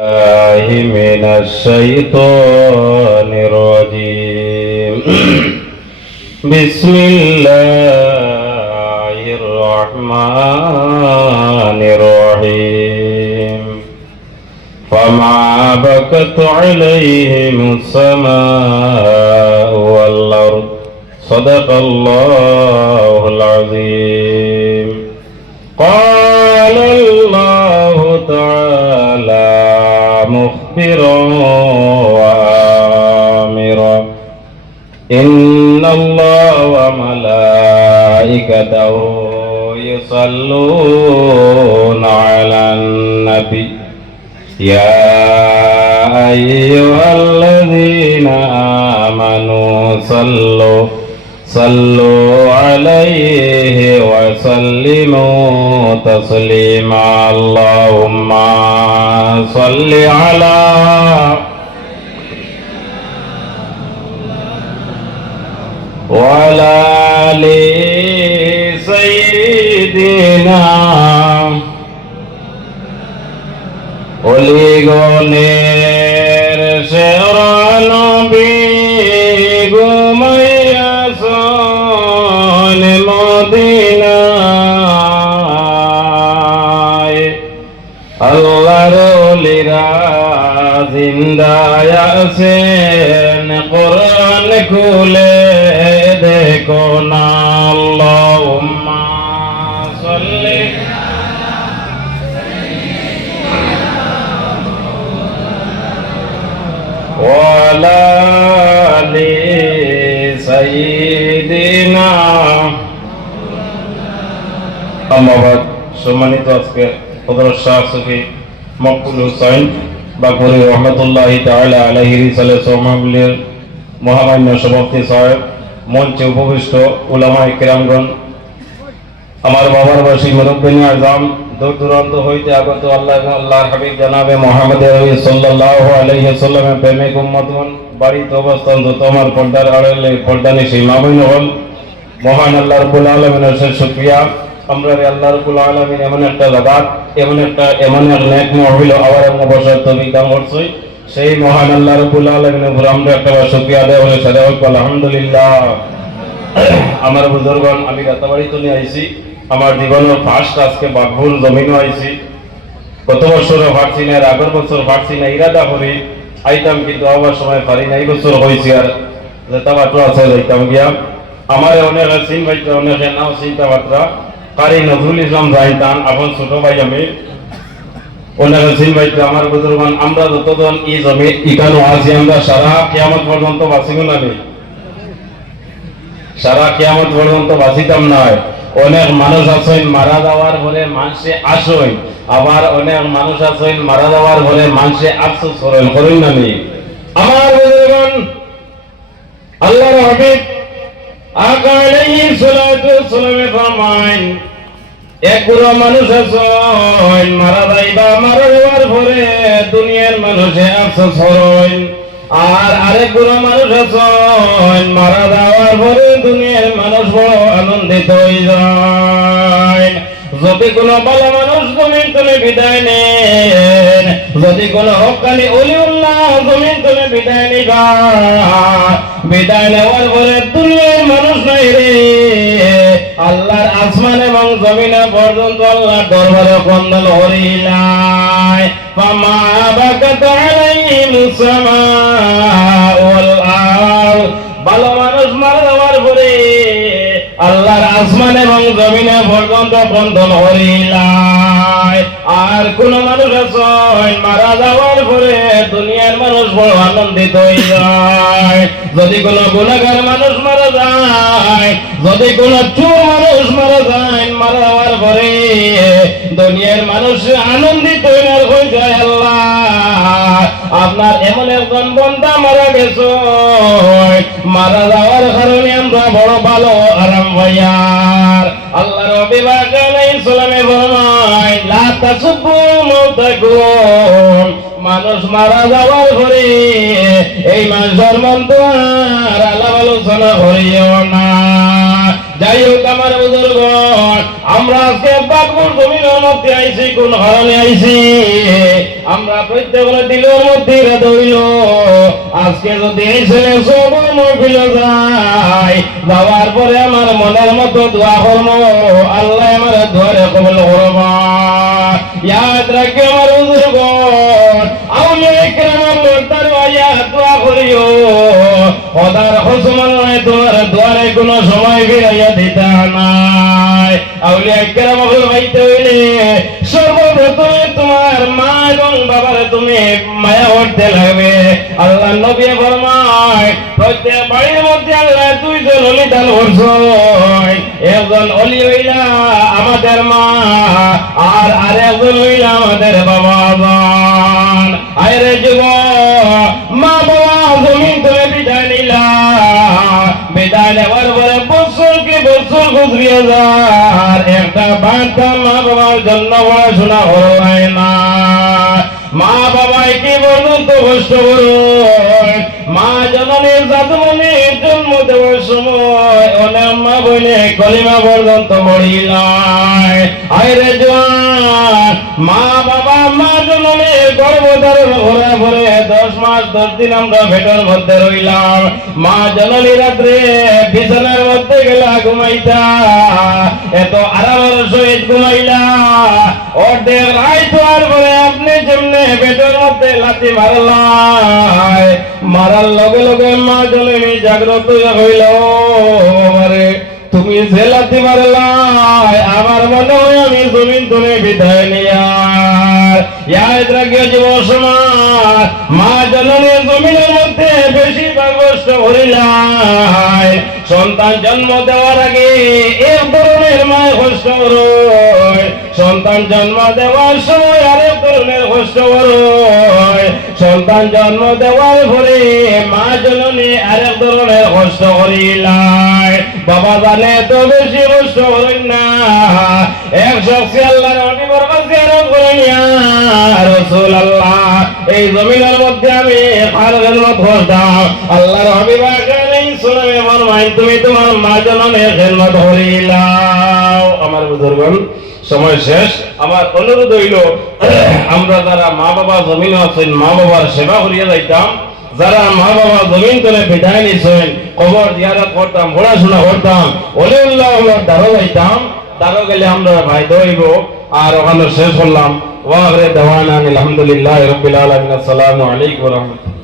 الله من الشيطان الرجيم بسم الله الرحمن الرحيم فما بكت عليهم السماء والأرض صدق الله العظيم قال الله تعالى مخبرا وآمرا إن الله وملائكته يصلون على النبي يا أيها الذين آمنوا صلوا عليه وسلموا تسليما اللهم صل على وعلى آل سيدنا অলিগণের সেরা নবী ঘুমাইয়াছেন মদিনায় আল্লাহর ওলিরা জিন্দায় আছেন কোরআন খুলে দেখো না আল্লাহুম্মা সাল্লি ওয়ালা আলি সাইয়্যিদিনা আমাবাদ সম্মানিত আজকে হযরত শাহ সুফি মকবুল হুসাইন বাকরি রহমাতুল্লাহি তাআলা আলাইহি রিসালাত মাহফিলের মহামান্য সভাপতি সাহেব, মঞ্চে উপবিষ্ট উলামায়ে কেরামগণ, আমার বাবার বয়সী মুরব্বিনে আযম, দূর দূরান্ত হইতে আগত আল্লাহ এবং আল্লাহর হাবিব জনাবে মুহাম্মদ সাল্লাল্লাহু আলাইহি ওয়াসাল্লামের প্রেমিক উম্মতগণ, বাড়িতে অবস্থান যত আমার পর্দার আড়ালে পর্দানিশী মা বোন হল, মহান আল্লাহ রাব্বুল আলামিনের শেষ শুকরিয়া। আমরা আল্লাহ রাব্বুল আলামিন এমন একটা জায়গা, এমন এক নেক মাহফিল আবার বসার তৌফিক দান করছেন। সেই মহান আল্লাহ রাব্বুল আলামিনের উপর আমরা একটা শুকরিয়া আদায় করে সাদা হোক আলহামদুলিল্লাহ। আমার বুজুর্গগণ, আমি রাতাবাড়ি তো নিয়ে আইছি, আমার জীবনের ফার্স্ট আজকে বাঘপুর জমিনও আইছি। গত বছরও পারছি না, আগের বছর পারছি না, ইরাদা করি আইতাম কিন্তু আবার সময় পারি না। এই বছর হয়েছি আর যেটা বাটো আছে যাইতাম গিয়া। আমার অনেক চিন ভাইটা অনেকে নাও চিন্তা বার্তা কারি নজরুল ইসলাম যাইতাম, আপন ছোট ভাই আমি অনেক চিন ভাইটা। আমার বুজুর্গগণ, আমরা যতজন ই জমি ইকানো আছি, আমরা সারা কিয়ামত পর্যন্ত বাঁচিব না, সারা কিয়ামত পর্যন্ত বাঁচিতাম নয়। অনেক মানুষ আছেন মারা যাওয়ার পরে মানুষে আসেন, আবার অনেক মানুষ আছেন মারা যাওয়ার পরে মানুষে আফসোস করেন, করেন না নি? আমার বুজুর্গগণ, আল্লাহর হাবিব আকা আলাইহিস সালাতু ওয়াসসালামে ফরমান, এক বুড়ো মানুষ আছেন মারা যাওয়ার পরে দুনিয়ার মানুষে আফসোস করেন, আর আরেক বুড়ো মানুষ আছেন মারা যাওয়ার পরে দুনিয়ার মানুষ বড় আনন্দিত হয়ে যায়। যদি কোনো ভালো মানুষ জমিন তুলে বিদায় নেন, যদি কোনো হক্কানি ওলিউল্লাহ জমিন তুলে বিদায় নিবা, বিদায় নেওয়ার পরে দুনিয়ার মানুষ নাই রে, আল্লাহর আসমান এবং জমিনে পর্যন্ত আল্লাহ দরবারে কন্দন হরিলাই। ফামা বাকাত আলাইহিমুস সামাউ ওয়াল আরদ, ভালো মানুষ মারা যাওয়ার পরে আল্লাহর আসমান এবং জমিনে পর্যন্ত কন্দন হরিলাই। আর কোন মানুষ আছেন মারা যাওয়ার পরে দুনিয়ার মানুষ বড় আনন্দিত হয়ে যায়। যদি কোনো গুনাহগার মানুষ মারা যায়, যদি কোনো চোর মানুষ মারা যায়, মারা যাওয়ার পরে দুনিয়ার মানুষ আনন্দিত হয়ে যায়। আল্লাহ আপনার এমন একজন বান্দা মারা গেছে, মারা যাওয়ার কারণে আমরা বড় ভালো আরাম ভাইয়ার। আল্লাহ নবী আলাইহিস সালামে বলেন, লা তাসুবু মাউতাকুম, মানুষ মারা যাওয়ার পরে এই মানুষের মন তো আর আলাপ আলোচনা করিও না। যাই হোক আমার বুজুর্গগণ, আমরা আজকে বাগপুর জমিনের মধ্যে আইছি, কোন কারণে আইছি? আমরা প্রত্যেকের দিলের মধ্যে হইল আজকে যদি এই ছেলে সব মহফিল যায় যাওয়ার পরে আমার মনের মতো দোয়া করবো আল্লাহ আমার দোয়ারে কবুল করবা ইয়াদ রাখে আমার বুজুর্গণ আউলিয়া ইকরাম মোরতার ওয়া দোয়া করিও খোদার কসম নয় তোমার দোয়ারে কোনো সময় ফিরাইয়া দিতা নাই আউলিয়া ইকরাম হইতে হইলে সর্বপ্রথমে তোমার মা এবং বাবার তুমি মায়া করতে লাগবে আল্লাহ নবী ফরমায় প্রত্যেক বাড়ির মধ্যে আল্লাহ দুইজন অলি দান করছেন একজন অলি হইলা আমাদের মা আর আরেকজন হইলা আমাদের বাবা জান আরে যুবক মা বাবা জমিন তুমি বিদায় নিলা বিদায় নেওয়ার পরে বছরকে বছর গুজরিয়ে যার একটা বার্তা মা বাবার জন্য পড়াশোনা হয় না মা বাবাই কি পর্যন্ত কষ্ট করুন মা জননীর জাদুমনি জন্ম দেওয়ার সময় অনেক মা বলে কলিমা পর্যন্ত মরিলায় আইরে জোয়ান মা বাবা মা জননীর গর্ভধারণ ঘোরা ভরে 10 মাস 10 দিন আমরা ভেতর মধ্যে রইলাম মা জননী রাত্রে বিছানার মধ্যে গেলা ঘুমাইতা এত আরামের সহিত ঘুমাইলা অর্ধেক রাত হওয়ার পরে আপনি যেমনে পেটের মধ্যে লাথি মারলাই মারার লগে লগে মা জননী জাগ্রত হইল আরে তুমি যে লাথি মারলাই আমার মনে হয় আমি জমিন তুলে বিদায় নিয়া ইয়াদ রাখিও যুব সমাজ মা জননীর জমিনের মধ্যে বেশিরভাগ কষ্ট করিলাই সন্তান জন্ম দেওয়ার আগে এক ধরনের মায় কষ্ট করয় সন্তান জন্ম দেওয়ার সময় আরেক ধরনের কষ্ট করয় সন্তান জন্ম দেওয়ার পরে মা জননী আরেক ধরনের কষ্ট করিলাই বাবা জানে তো বেশি কষ্ট করেন না এক শখসি আল্লাহর অনিবর জিয়ারত করেন ইয়া রাসূলুল্লাহ এই জমিনের মধ্যে আমি আর খেদমত করতাম আল্লাহর হাবিব আলাইহিস সালামে ফরমায় তুমি তোমার মা জননীর খেদমত করিলাও আমার বুজুর্গগণ সময় শেষ আমার অনুরোধ হইল আমরা যারা মা বাবা জমিনে আছেন মা বাবার সেবা করিয়া যাইতাম যারা মা বাবা জমিন করে বিদায় নিছেন কবর জিয়ারত করতাম পড়াশোনা করতাম ওলিউল্লাহ দারো যাইতাম দারো গেলে আমরা ভাই দইব আর ওখানে শেষ করলাম ওয়া আখির দাওয়ানা আলহামদুলিল্লাহি রাব্বিল আলামিন আসসালামু আলাইকুম ওয়া রাহমাতুল্লাহ